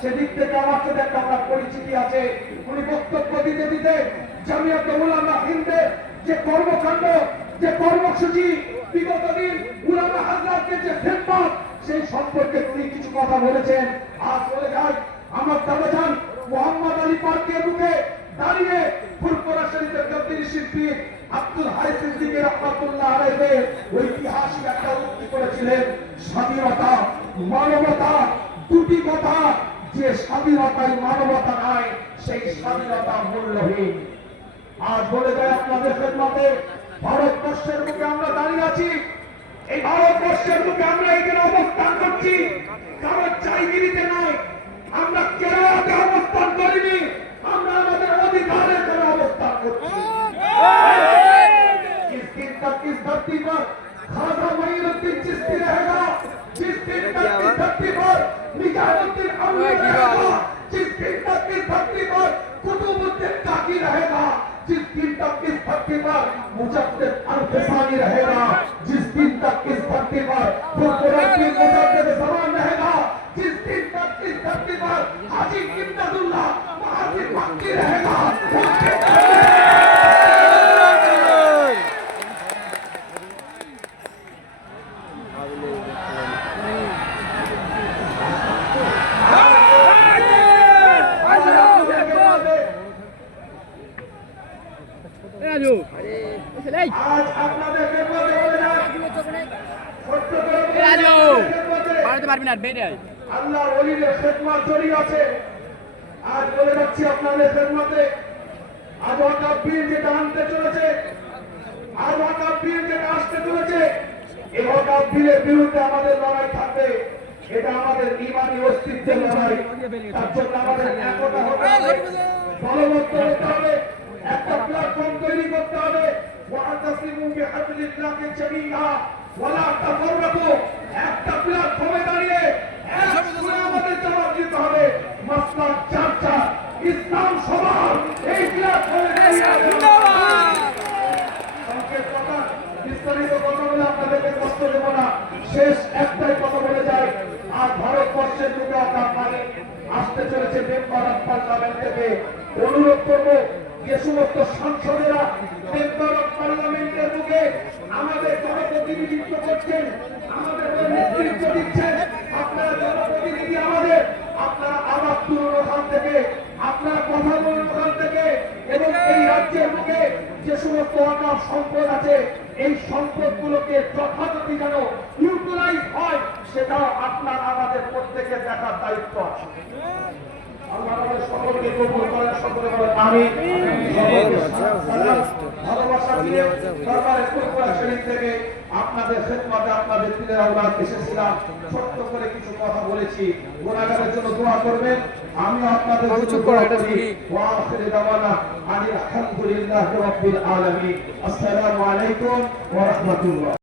সেদিক থেকে আমার সাথে একটা আমার পরিচিতি আছে, উনি বক্তব্য দিতে দিতে জামিয়াত উলামা হিন্দে যে কর্মকাণ্ড, যে কর্মসূচি, বিগত দিন উলামা হাজরাতকে যে খেদমত সেই সম্পর্কে তিনি কিছু কথা বলেছেন। আজ বলে যায় আমার দাদা যান মোহাম্মদ আলী পার্কের মুখে দাঁড়িয়ে ফুরফুরা শরীফের জব্দির শিল্পী আব্দুল হাই সিদ্দিকের রহমাতুল্লাহ আলাইহির ঐতিহাসিক একটা উক্তি করেছিলেন, স্বাধীনতা, মানবতা, দুটি কথা। যে স্বাধীনতাই মানবতা নাই সেই স্বাধীনতা মূল্যহীন। আজ বলে যায় আপনাদের মতে ভারতবর্ষের মুখে আমরা দাঁড়িয়ে আছি। এই ভারতবর্ষের মুখে আমরা এখানে অবস্থান করছি। কারও চাইগিরিতে নাই। আমরা কেরালাতে অবস্থান করিনি? আমরা আমাদের অধিকারে এখানে অবস্থান করছি? কিস কিস ধরতি পর धरती पर खाजा मईनुद्दीन रहेगा जिस दिन तक किस धरती पर निजामुद्दीन अवली रहेगा जिस दिन तक किस धरती पर कुतुबुद्दीन काकी रहेगा जिस दिन तक किस धरती पर मुजद्दिद अल-फिसानी रहेगा जिस दिन तक किस धरती पर फुरफुरुद्दीन मुजद्दिद जमान रहेगा जिस दिन तक किस धरती पर हाजी इम्दादुल्लाह महाजी मक्की रहेगा পারবি না বেড়ে আয়। আল্লাহ ওলিদের খেদমত জড়িয়ে আছে। আজ বলে যাচ্ছি আপনাদের খেদমতে আজ ওয়াকাব বীর যেটা আনতে চলেছে আজ ওয়াকাব বীর যেটা আসতে চলেছে, এই ওয়াকাব বীরের বিরুদ্ধে আমাদের লড়াই থাকবে। এটা আমাদের ইমানি অস্তিত্বের লড়াই। তার জন্য আমাদের একতা হবে। বলবত্ত হতে হবে। একটা প্ল্যাটফর্ম তৈরি করতে হবে। ওয়াতাসিমু বিহাবলিল্লাহি জামিআ। ওয়ালা তাফাররাকু। একটা প্ল্যাটফর্মে দাঁড়িয়ে এক সুরে আমাদের জবাব দিতে হবে যুগে আপনার মানে আসতে চলেছে মেম্বার পার্লামেন্ট থেকে। অনুরোধ করব যে সমস্ত সাংসদেরা মেম্বার অফ আমাদের করছেন। আমাদের নেতৃত্ব দিচ্ছেন আপনারা জনপ্রতিনিধি আমাদের আপনারা আবার তুলুন ওখান থেকে আপনারা কথা বলুন ওখান থেকে এবং এই রাজ্যের মুখে যে সমস্ত অকাপ সম্পদ আছে এই সম্পদগুলোকে যথাযথ যেন ইউটিলাইজ হয় সেটাও আপনার আমাদের প্রত্যেকের দেখার দায়িত্ব আছে। সকলকে কবুল করেন সকলে বলেন আমিন। ভালোবাসা দিয়ে সরকারের থেকে আপনাদের খেদমতে আপনাদের দিনের আমরা এসেছিলাম। ছোট্ট করে কিছু কথা বলেছি। গুণাগারের জন্য দোয়া করবেন। আমি আপনাদের জন্য দোয়া করি ওয়া আখির দাওয়ানা আলহামদুলিল্লাহি রাব্বিল আলামিন। আসসালামু আলাইকুম ওয়া রাহমাতুল্লাহ।